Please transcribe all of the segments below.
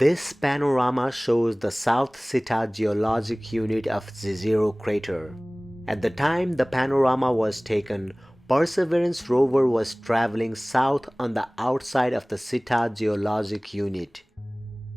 This panorama shows the South Sita geologic unit of Jezero crater. At the time the panorama was taken, Perseverance rover was traveling south on the outside of the Sita geologic unit.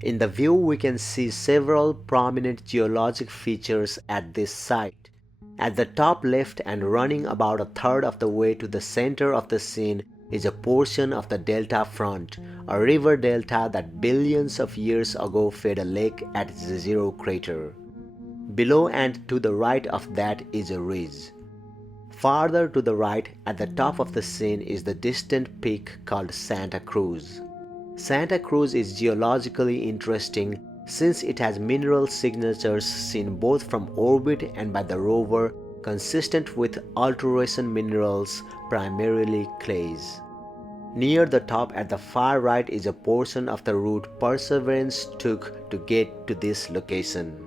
In the view we can see several prominent geologic features at this site. At the top left and running about a third of the way to the center of the scene is a portion of the delta front, a river delta that billions of years ago fed a lake at Jezero crater. Below and to the right of that is a ridge. Farther to the right at the top of the scene is the distant peak called Santa Cruz. Santa Cruz is geologically interesting since it has mineral signatures seen both from orbit and by the rover consistent with alteration minerals, primarily clays. Near the top at the far right is a portion of the route Perseverance took to get to this location.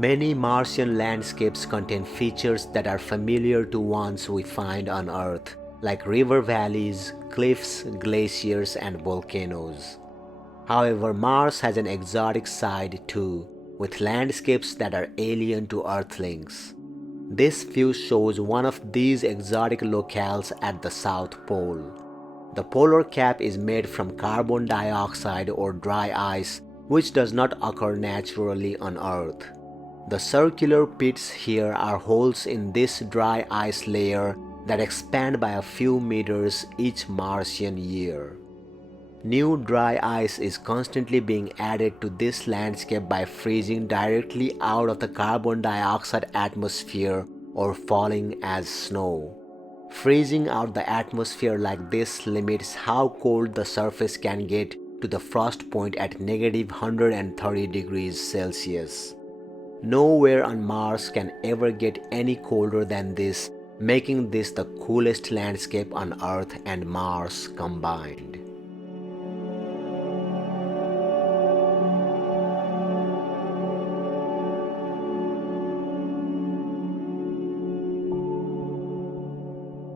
Many Martian landscapes contain features that are familiar to ones we find on Earth, like river valleys, cliffs, glaciers, and volcanoes. However, Mars has an exotic side too, with landscapes that are alien to Earthlings. This view shows one of these exotic locales at the South Pole. The polar cap is made from carbon dioxide or dry ice, which does not occur naturally on Earth. The circular pits here are holes in this dry ice layer that expand by a few meters each Martian year. New dry ice is constantly being added to this landscape by freezing directly out of the carbon dioxide atmosphere or falling as snow. Freezing out the atmosphere like this limits how cold the surface can get to the frost point at -130 degrees Celsius. Nowhere on Mars can ever get any colder than this, making this the coolest landscape on Earth and Mars combined.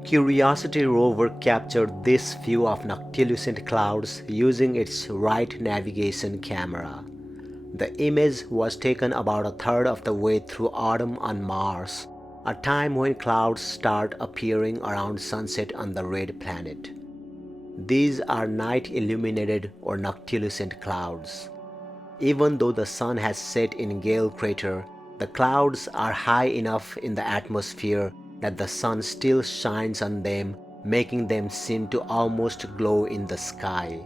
Curiosity rover captured this view of Noctilucent clouds using its right navigation camera. The image was taken about a third of the way through autumn on Mars, a time when clouds start appearing around sunset on the red planet. These are night-illuminated or noctilucent clouds. Even though the sun has set in Gale crater, the clouds are high enough in the atmosphere that the sun still shines on them, making them seem to almost glow in the sky.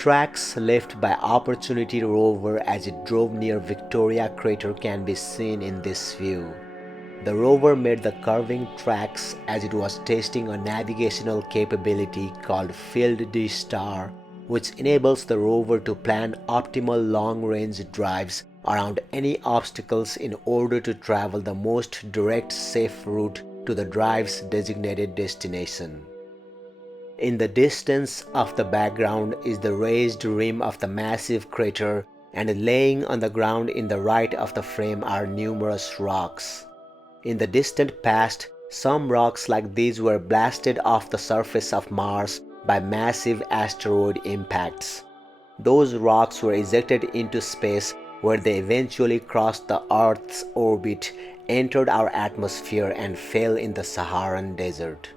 Tracks left by Opportunity rover as it drove near Victoria crater can be seen in this view. The rover made the curving tracks as it was testing a navigational capability called Field D-Star, which enables the rover to plan optimal long-range drives around any obstacles in order to travel the most direct, safe route to the drive's designated destination. In the distance of the background is the raised rim of the massive crater, and laying on the ground in the right of the frame are numerous rocks. In the distant past, some rocks like these were blasted off the surface of Mars by massive asteroid impacts. Those rocks were ejected into space, where they eventually crossed the Earth's orbit, entered our atmosphere, and fell in the Saharan desert.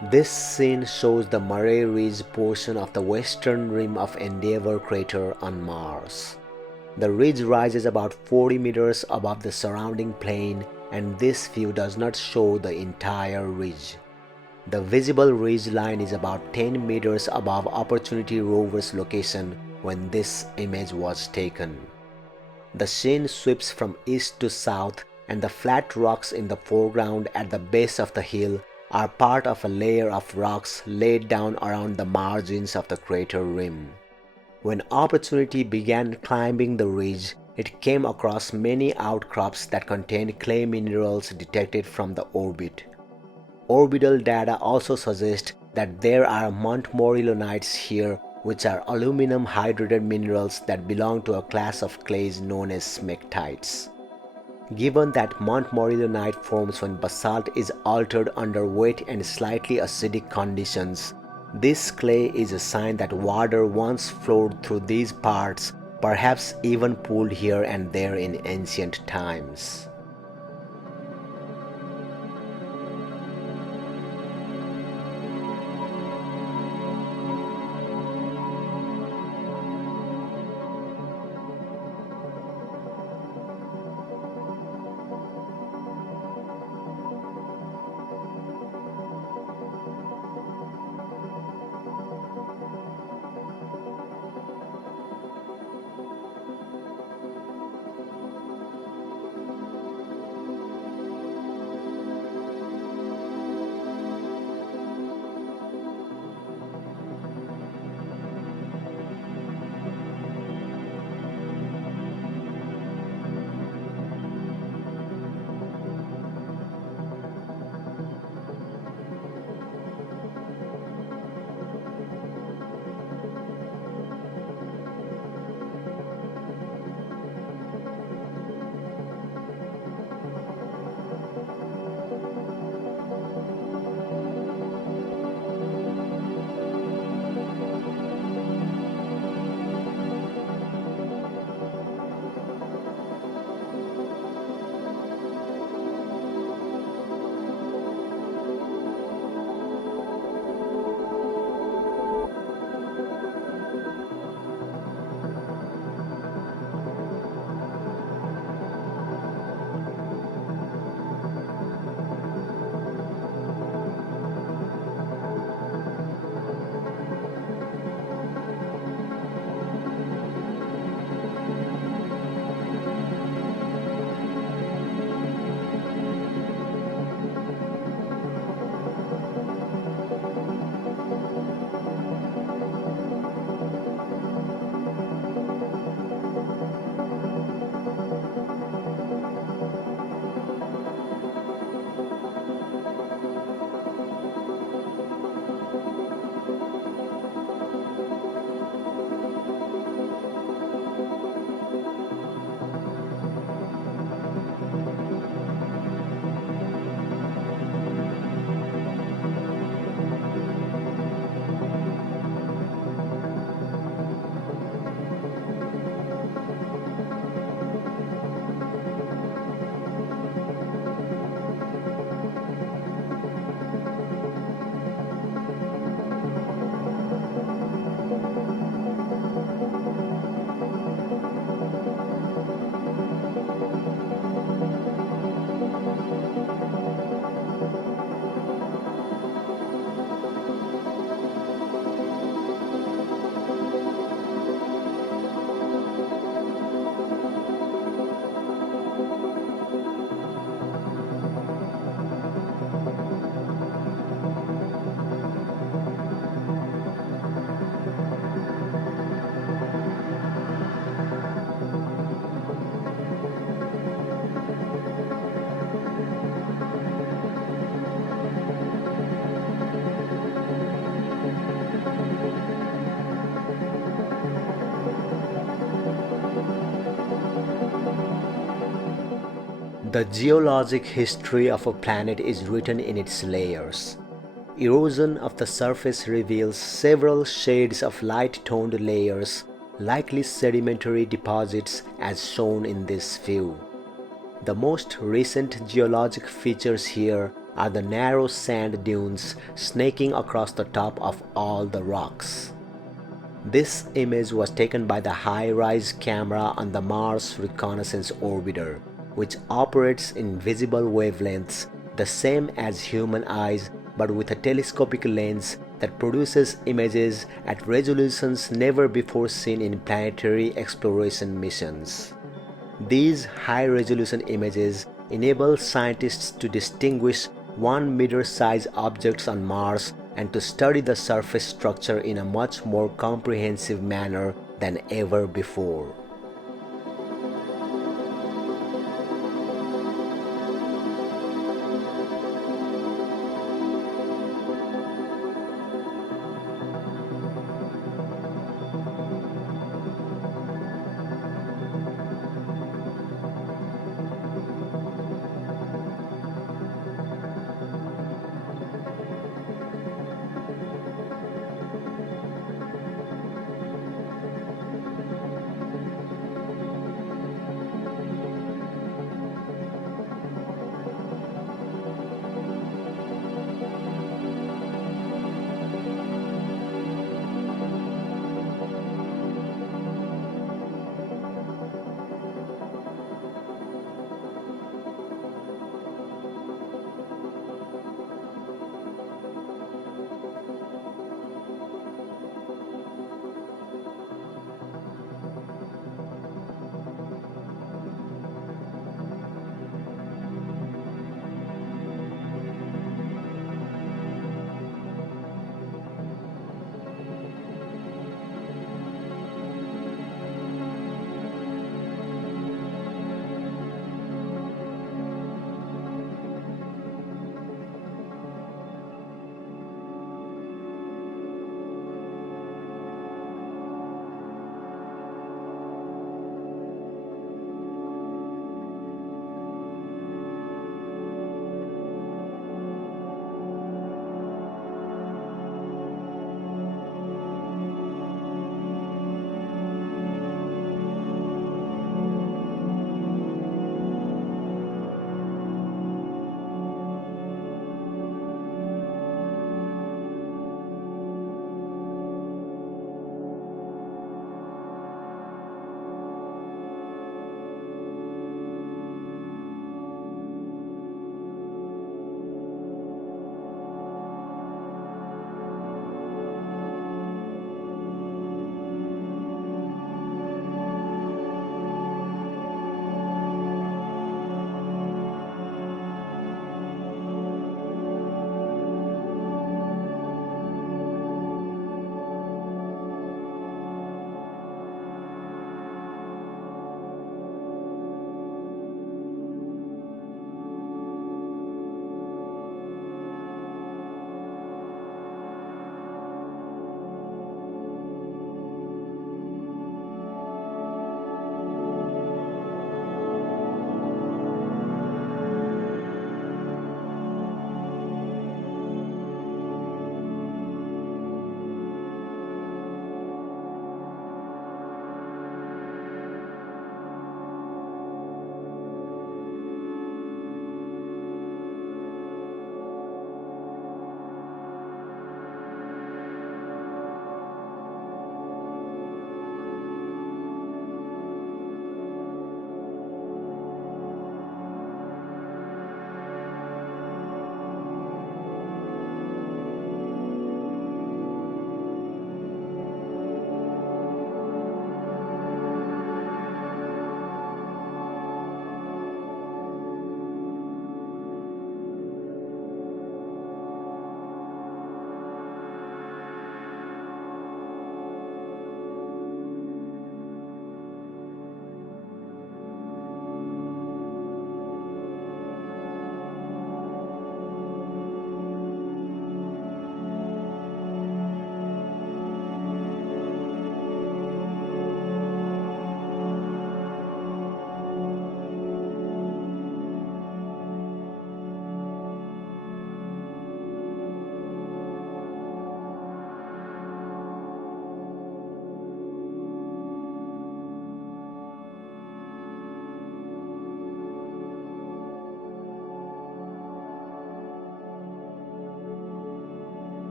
This scene shows the Murray Ridge portion of the western rim of Endeavour crater on Mars. The ridge rises about 40 meters above the surrounding plain, and this view does not show the entire ridge. The visible ridge line is about 10 meters above Opportunity rover's location when this image was taken. The scene sweeps from east to south, and the flat rocks in the foreground at the base of the hill are part of a layer of rocks laid down around the margins of the crater rim. When Opportunity began climbing the ridge, it came across many outcrops that contained clay minerals detected from the orbit. Orbital data also suggest that there are montmorillonites here, which are aluminum hydrated minerals that belong to a class of clays known as smectites. Given that montmorillonite forms when basalt is altered under wet and slightly acidic conditions, this clay is a sign that water once flowed through these parts, perhaps even pooled here and there in ancient times. The geologic history of a planet is written in its layers. Erosion of the surface reveals several shades of light-toned layers, likely sedimentary deposits as shown in this view. The most recent geologic features here are the narrow sand dunes snaking across the top of all the rocks. This image was taken by the high-rise camera on the Mars Reconnaissance Orbiter, which operates in visible wavelengths the same as human eyes but with a telescopic lens that produces images at resolutions never before seen in planetary exploration missions. These high-resolution images enable scientists to distinguish 1-meter-sized objects on Mars and to study the surface structure in a much more comprehensive manner than ever before.